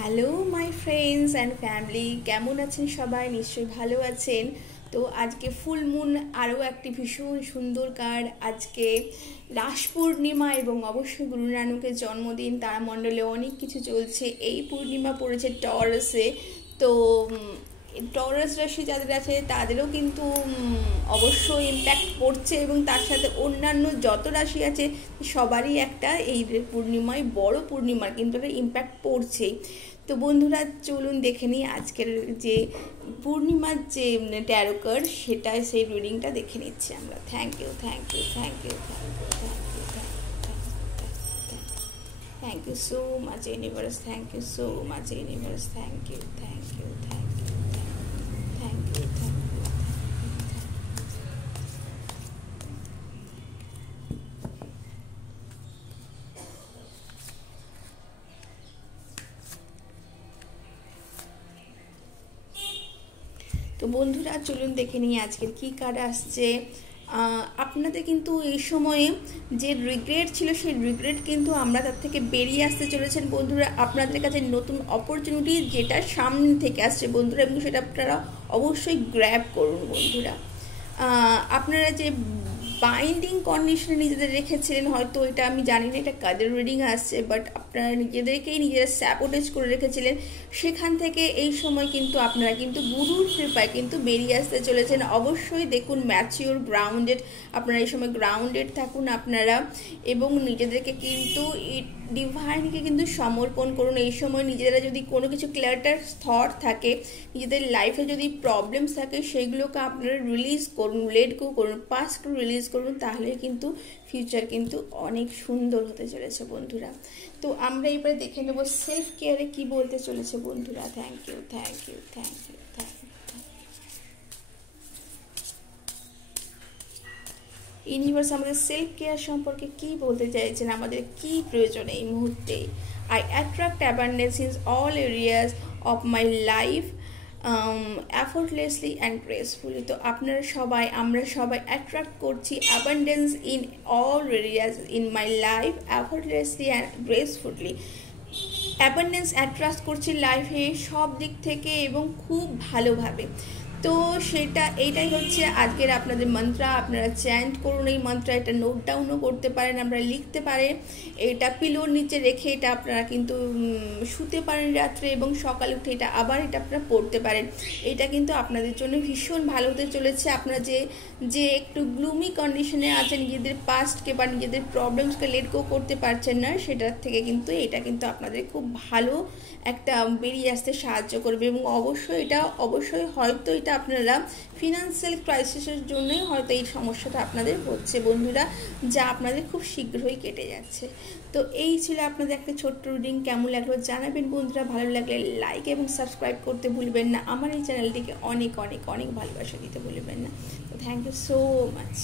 Hello my friends and family, কেমন আছেন সবাই? নিশ্চয়ই ভালো আছেন। তো আজকে ফুল মুন, আরও একটি ভীষণ সুন্দর কার্ড। আজকে রাস পূর্ণিমা এবং অবশ্যই গুরু নানকের জন্মদিন। তারামণ্ডলে অনেক কিছু চলছে। এই পূর্ণিমা পড়েছে টরাসে। তো টরাস রাশি যাদের আছে তাদেরও কিন্তু অবশ্যই ইম্প্যাক্ট পড়ছে, এবং তার সাথে অন্যান্য যত রাশি আছে সবারই একটা এই পূর্ণিমায়, বড় পূর্ণিমার কিন্তু একটা ইম্প্যাক্ট পড়ছেই। তো বন্ধুরা, চলুন দেখে নিই আজকের যে পূর্ণিমার যে ট্যারো কার্ড, সেটা সেই রিডিংটা দেখে নিচ্ছি আমরা। Thank you, thank you, thank you, thank you, thank you, thank you so much universe, thank you so much universe, thank you, thank you, thank you, thank you, thank you. তো বন্ধুরা, চলুন দেখে নিই আজকের কী কার্ড আসছে। আপনাদের কিন্তু এই সময়ে যে রিগ্রেট ছিল, সেই রিগ্রেট কিন্তু আমরা তার থেকে বেরিয়ে আসতে চলেছেন বন্ধুরা। আপনাদের কাছে নতুন অপরচুনিটি যেটা সামনে থেকে আসছে বন্ধুরা, এবং সেটা আপনারা অবশ্যই গ্র্যাব করুন বন্ধুরা। আপনারা যে বাইন্ডিং কন্ডিশনে নিজেদের রেখেছিলেন, হয়তো এটা আমি জানি না, এটা কাদের রিডিং আসছে, বাট আপনারা নিজেদেরকেই নিজেরা স্যাবোটেজ করে রেখেছিলেন, সেখান থেকে এই সময় কিন্তু আপনারা কিন্তু গুরুর কৃপায় কিন্তু বেরিয়ে আসতে চলেছেন। অবশ্যই দেখুন ম্যাচিওর, গ্রাউন্ডেড, আপনারা এই সময় গ্রাউন্ডেড থাকুন আপনারা, এবং নিজেদেরকে কিন্তু ডিভাইনকে কিন্তু সমর্পণ করুন। এই সময় নিজেরা যদি কোনো কিছু ক্লিয়ার থট থাকে, নিজেদের লাইফে যদি প্রবলেমস থাকে, সেইগুলোকে আপনারা রিলিজ করুন, লেট গো করুন, পাস্ট রিলিজ করুন, তাহলে কিন্তু ফিউচার কিন্তু অনেক সুন্দর হতে চলেছে বন্ধুরা। তো আমরা এবারে দেখে নেব সেলফ কেয়ারে কি বলতে চলেছে বন্ধুরা। Thank you, thank you, thank you, thank you. Universe আমাদের সেলফ কেয়ার সম্পর্কে কি বলতে চাইছেন, আমাদের কি প্রয়োজন এই মুহূর্তে। I attract abundance in all areas of my life effortlessly and gracefully. তো আপনারা সবাই, আমরা সবাই অ্যাট্রাক্ট করছি abundance in all areas in my life effortlessly and gracefully. Abundance attract করছি লাইফে সব দিক থেকে এবং খুব ভালোভাবে। তো এইটাই হচ্ছে আজকের আপনাদের মন্ত্র। আপনারা চ্যান্ট করুন এই মন্ত্র, এটা নোট ডাউনও করতে পারেন, আপনারা লিখতে পারেন, এটা পিলোর নিচে রেখে এটা আপনারা কিন্তু শুতে পারেন রাত্রে, এবং সকালে উঠে এটা আবার আপনারা পড়তে পারেন। এটা কিন্তু আপনাদের জন্য ভীষণ ভালো হতে চলেছে। আপনারা যে একটু গ্লুমি কন্ডিশনে আছেন, নিজেদের পাস্টকে বা নিজেদের প্রবলেমসকে লেট গো করতে পারছেন না, সেটার থেকে কিন্তু এটা কিন্তু আপনাদের খুব ভালো একটা বেরিয়ে আসতে সাহায্য করবে। এবং অবশ্যই হয়তো এটা আপনারা ফিনান্সিয়াল ক্রাইসিসের জন্যই হয়তো এই সমস্যাটা আপনাদের হচ্ছে বন্ধুরা, যা আপনাদের খুব শীঘ্রই কেটে যাচ্ছে। তো এই ছিল আপনাদের একটা ছোট্ট রিডিং। কেমন লাগলো জানাবেন বন্ধুরা। ভালো লাগলে লাইক এবং সাবস্ক্রাইব করতে ভুলবেন না। আমার এই চ্যানেলটিকে অনেক অনেক অনেক ভালোবাসা দিতে ভুলবেন না। তো থ্যাংক ইউ সো মাচ।